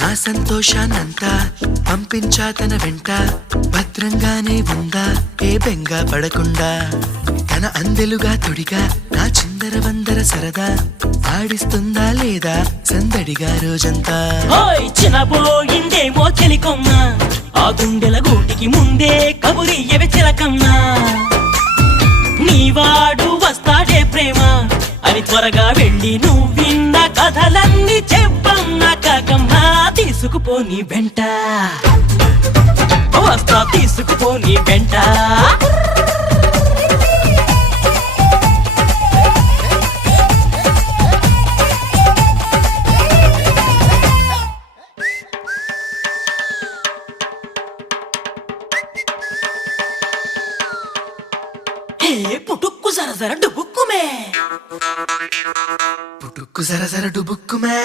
నా సంతోషాన్నంతా పంపించా తన వెంట, భద్రంగానే ఉందా ఏ బెంగ పడకుండా. తన అందెలుగా తొడిగా నా చిందర వందర సరదా, ఆడిస్తుందా లేదా సందడిగా రోజంతా. చిన్నబోయిందేమో చెలికొమ్మ, ఆ గుండెల గూటికి ముందే కబురియవే చిలకమ్మా. నీవాడు వస్తాడే ప్రేమ అని త్వరగా వెళ్ళి నువ్విన్న కథలన్నీ చెప్పమ్మా కాకమ్మా. తీసుకుపోని వెంట వస్తా, తీసుకుపోని వెంట. పుటుక్కు జర జర డుబుక్కుమే, పుటుక్కు జర జర డుబుక్కుమే.